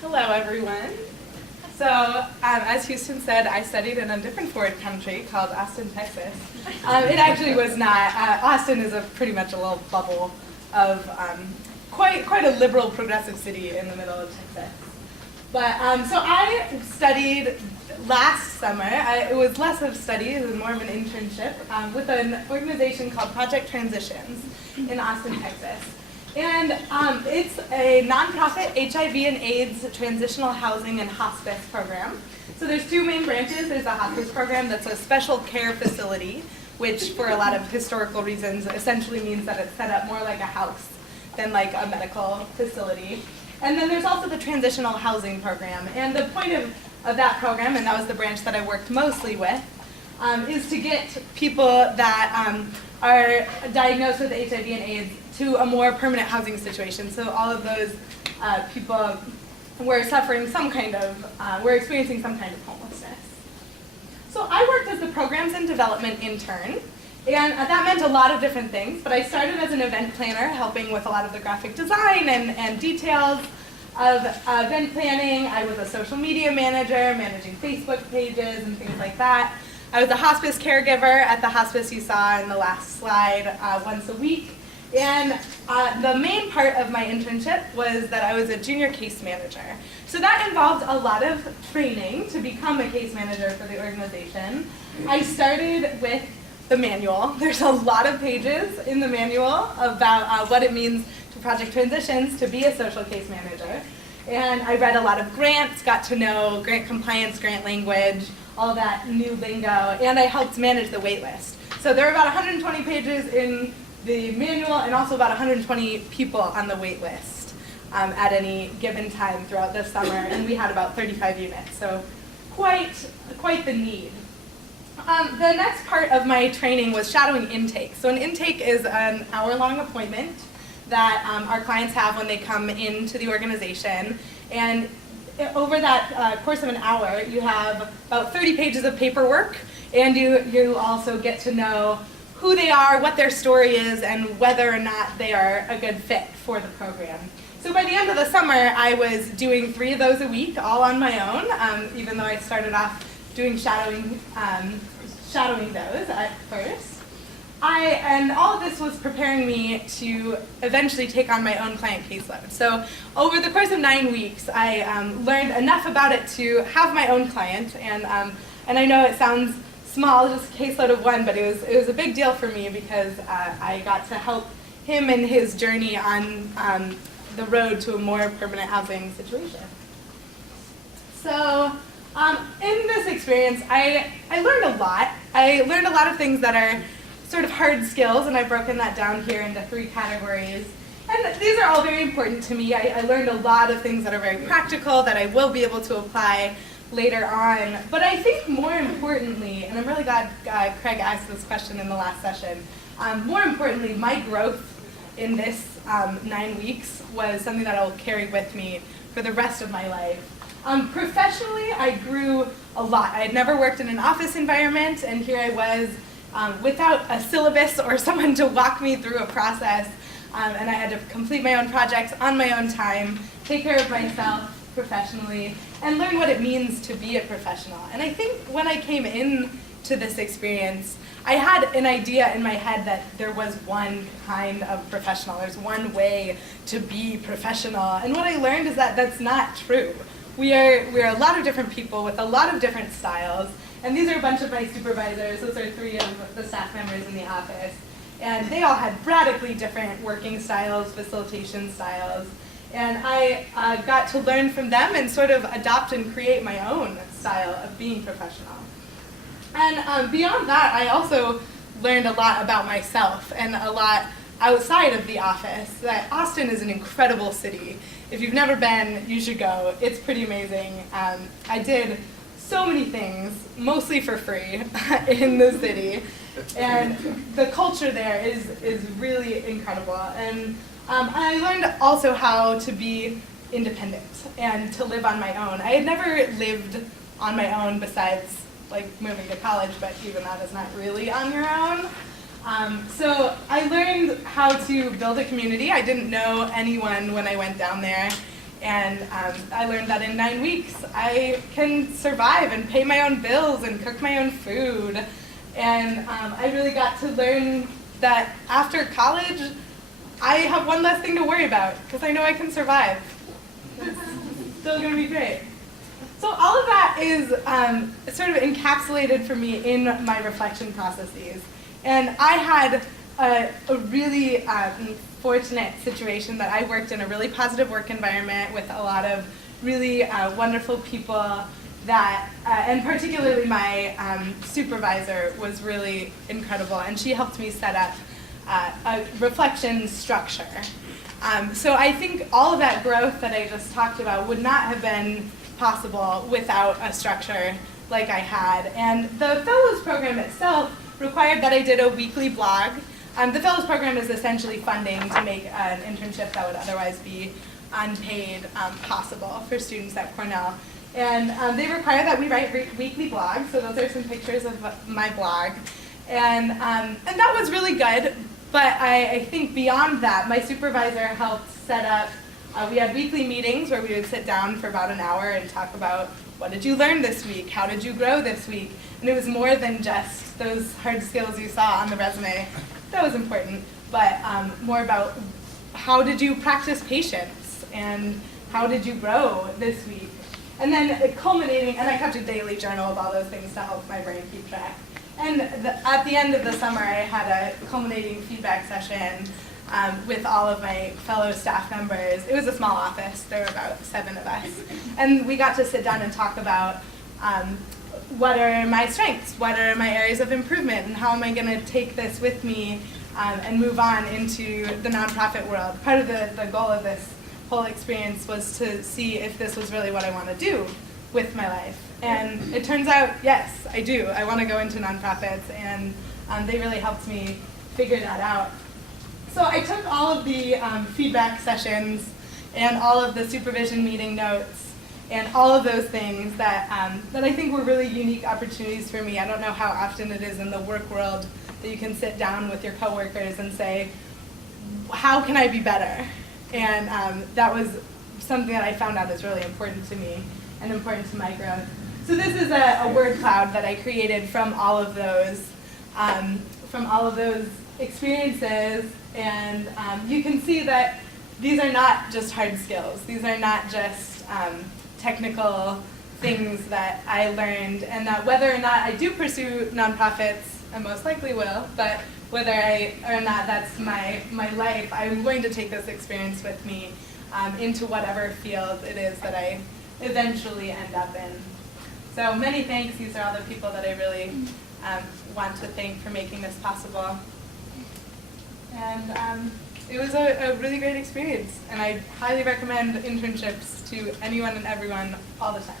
Hello, everyone. So, as Houston said, I studied in a different foreign country called Austin, Texas. It actually was not. Austin is pretty much a little bubble of quite a liberal, progressive city in the middle of Texas. But so I studied last summer. It was less of studies and more of an internship with an organization called Project Transitions in Austin, Texas. And it's a nonprofit HIV and AIDS transitional housing and hospice program. So there's two main branches. There's a hospice program that's a special care facility, which for a lot of historical reasons essentially means that it's set up more like a house than like a medical facility. And then there's also the transitional housing program. And the point of that program, and that was the branch that I worked mostly with, is to get people that are diagnosed with HIV and AIDS to a more permanent housing situation. So all of those people were suffering some kind of, were experiencing some kind of homelessness. So I worked as the Programs and Development intern, and that meant a lot of different things, but I started as an event planner, helping with a lot of the graphic design and details of event planning. I was a social media manager, managing Facebook pages and things like that. I was a hospice caregiver at the hospice you saw in the last slide once a week. And the main part of my internship was that I was a junior case manager. So that involved a lot of training to become a case manager for the organization. I started with the manual. There's a lot of pages in the manual about what it means to Project Transitions to be a social case manager. And I read a lot of grants, got to know grant compliance, grant language, all that new lingo, and I helped manage the wait list. So there were about 120 pages in the manual and also about 120 people on the wait list at any given time throughout the summer, and we had about 35 units, so quite the need. The next part of my training was shadowing intake. So an intake is an hour-long appointment that our clients have when they come into the organization, and over that course of an hour, you have about 30 pages of paperwork, and you also get to know who they are, what their story is, and whether or not they are a good fit for the program. So by the end of the summer, I was doing 3 of those a week, all on my own, even though I started off doing shadowing those at first. And all of this was preparing me to eventually take on my own client caseload. So over the course of 9 weeks, I learned enough about it to have my own client, and I know it sounds small, just a caseload of 1, but it was a big deal for me because I got to help him in his journey on the road to a more permanent housing situation. So in this experience, I learned a lot. I learned a lot of things that are sort of hard skills, and I've broken that down here into 3 categories. And these are all very important to me. I learned a lot of things that are very practical that I will be able to apply later on. But I think more importantly, and I'm really glad Craig asked this question in the last session, more importantly, my growth in this 9 weeks was something that I will carry with me for the rest of my life. Professionally, I grew a lot. I had never worked in an office environment, and here I was without a syllabus or someone to walk me through a process, and I had to complete my own projects on my own time, take care of myself professionally, and learn what it means to be a professional. And I think when I came in to this experience, I had an idea in my head that there was one kind of professional, there's one way to be professional, and what I learned is that that's not true. We are a lot of different people with a lot of different styles, and these are a bunch of my supervisors. Those are 3 of the staff members in the office, and they all had radically different working styles, facilitation styles, and I got to learn from them and sort of adopt and create my own style of being professional. And beyond that, I also learned a lot about myself and a lot outside of the office. That Austin is an incredible city. If you've never been, you should go. It's pretty amazing. I did so many things, mostly for free, in the city. And the culture there is really incredible. And I learned also how to be independent and to live on my own. I had never lived on my own besides like moving to college, but even that is not really on your own. So I learned how to build a community. I didn't know anyone when I went down there. And I learned that in 9 weeks, I can survive and pay my own bills and cook my own food. And I really got to learn that after college, I have one less thing to worry about because I know I can survive. It's still going to be great. So all of that is sort of encapsulated for me in my reflection processes. And I had a really fortunate situation that I worked in a really positive work environment with a lot of really wonderful people that, and particularly my supervisor was really incredible, and she helped me set up a reflection structure. So I think all of that growth that I just talked about would not have been possible without a structure like I had. And the Fellows Program itself required that I did a weekly blog. The Fellows Program is essentially funding to make an internship that would otherwise be unpaid possible for students at Cornell. And they require that we write weekly blogs, so those are some pictures of my blog. And that was really good, but I think beyond that, my supervisor helped set up, we had weekly meetings where we would sit down for about an hour and talk about what did you learn this week, how did you grow this week, and it was more than just those hard skills you saw on the resume. That was important, but more about how did you practice patience and how did you grow this week. And then culminating, and I kept a daily journal of all those things to help my brain keep track. And at the end of the summer, I had a culminating feedback session with all of my fellow staff members. It was a small office, there were about 7 of us. And we got to sit down and talk about what are my strengths, what are my areas of improvement, and how am I going to take this with me and move on into the nonprofit world. Part of the goal of this whole experience was to see if this was really what I want to do with my life. And it turns out, yes, I do. I want to go into nonprofits, and they really helped me figure that out. So I took all of the feedback sessions and all of the supervision meeting notes and all of those things that I think were really unique opportunities for me. I don't know how often it is in the work world that you can sit down with your coworkers and say, how can I be better? And that was something that I found out is really important to me and important to my growth. So this is a word cloud that I created from all of those experiences, and you can see that these are not just hard skills. These are not just technical things that I learned, and that whether or not I do pursue nonprofits, I most likely will, but whether or not that's my life, I'm going to take this experience with me into whatever field it is that I eventually end up in. So many thanks. These are all the people that I really want to thank for making this possible. And it was a really great experience, and I highly recommend internships to anyone and everyone all the time.